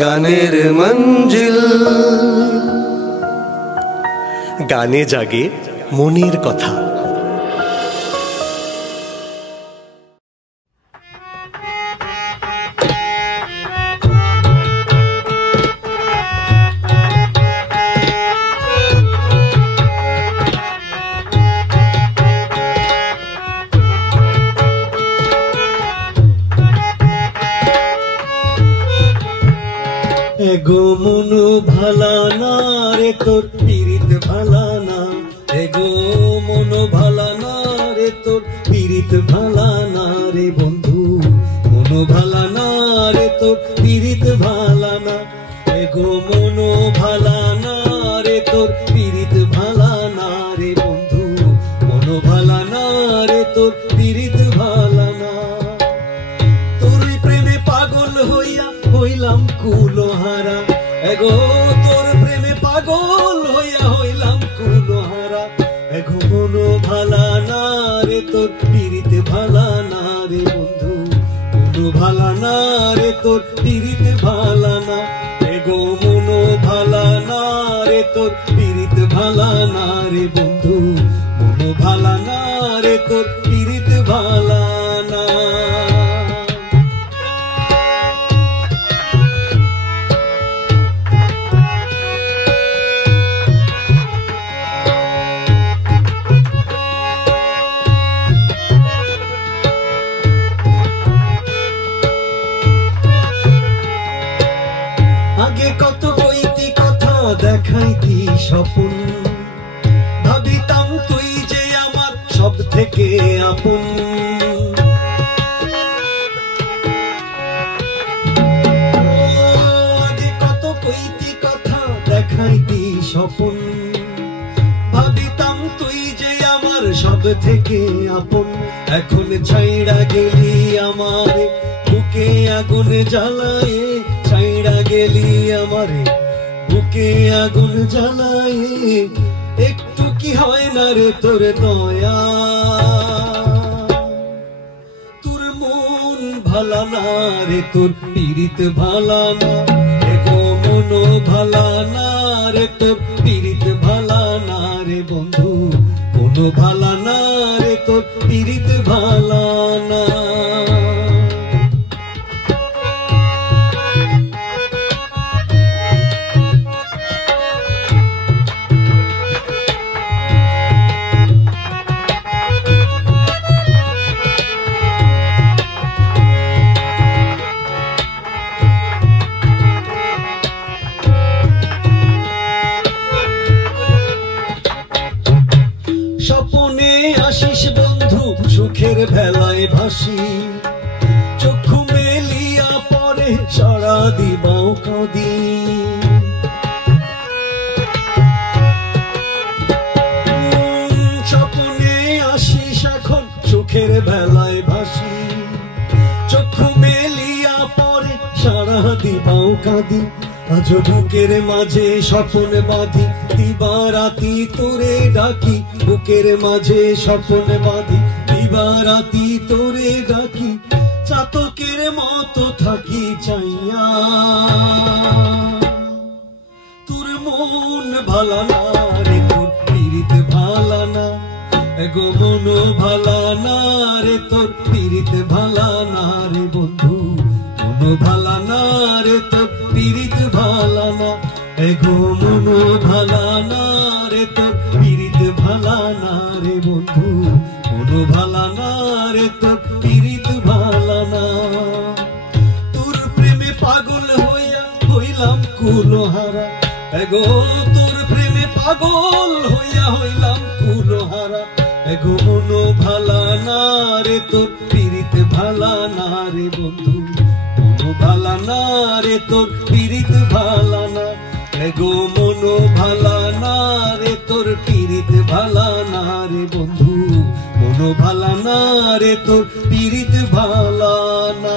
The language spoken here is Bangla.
গানের মঞ্জিল। গানে জাগে মনের কথা। এগো মনো ভালা না রে তোর পিরিত ভালা না, এগো মনো ভালা না রে তোর পিরিত ভালা না রে বন্ধু, মনো ভালা না রে তোর পিরিত ভালা না, এগো মনো ভালা না রে তোর পিরিত ভালা না রে বন্ধু, মনো ভালা না রে তোর পিরিত ভালা না। তোর প্রেমে পাগল হইয়া হইলাম কুলহারা, এগো তোর প্রেমে পাগল হইয়া হইলাম কুলহারা, এগো মনো ভালা না রে তোর পিরিত ভালা না রে বন্ধু, মনো ভালা না রে তোর পিরিত ভালা না, এগো মনো ভালা না রে তোর পিরিত ভালা না রে বন্ধু, মনো ভালা না রে তোর পিরিত ভালা না। আগে কত বইতি কথা দেখাইতি স্বপন, ভাবিতাম তুই যে আমার সব থেকে আপন, আগে কত বইতি কথা দেখাইতি স্বপন, ভাবিতাম তুই যে আমার সব থেকে আপন, এখন ছাইড়া গেলি আমারে বুকে আগুন জ্বালায়ে, ছাইড়া গেলি আমারে বুকে আগুন জ্বালায়ে, একটু কি হয় না রে তোর দয়া, তোর মন ভালা না রে তোর পিরিত ভালা না, এগো মনো ভালা না রে তোর পিরিত ভালা না রে বন্ধু, মনো ভালা না রে তোর পিরিত ভালা না। স্বপনে আসিস বন্ধু সুখের ভেলায় ভাসি, চক্ষু মেলিয়া পরে সারা দিবাও কাঁদি, স্বপনে আসিস এখন সুখের ভেলায় ভাসি, চক্ষু মেলিয়া পরে সারা দিবাও কাঁদি, আজ বুকের মাঝে স্বপন বাঁধি, দিবা রাতি তোরে ডাকি, বুকের মাঝে স্বপন বাঁধি, দিবা রাতি তোরে ডাকি, চাতকের মতো থাকি চাইয়া, তোর মন ভালা না রে তোর পিরিত ভালা না, এগো মনো ভালা না রে তোর পিরিত ভালা না রে বন্ধু, মনো ভালা না রে তোর পিরিত ভালা না, এগো মনো ভালা না রে তোর পিরিত ভালা না রে বন্ধু, মনো ভালা না রে তোর পিরিত ভালা না। তোর প্রেমে পাগল হইয়া হইলাম কুলহারা, এগো তোর প্রেমে পাগল হইয়া হইলাম কুলহারা, এগো মনো ভালা না রে তোর পিরিত ভালা না রে বন্ধু, মনো ভালা না রে তোর পিরিত ভালা না, এগো মনো ভালা না রে তোর পিরিত ভালা না রে বন্ধু, মনো ভালা না রে তোর পিরিত ভালা না।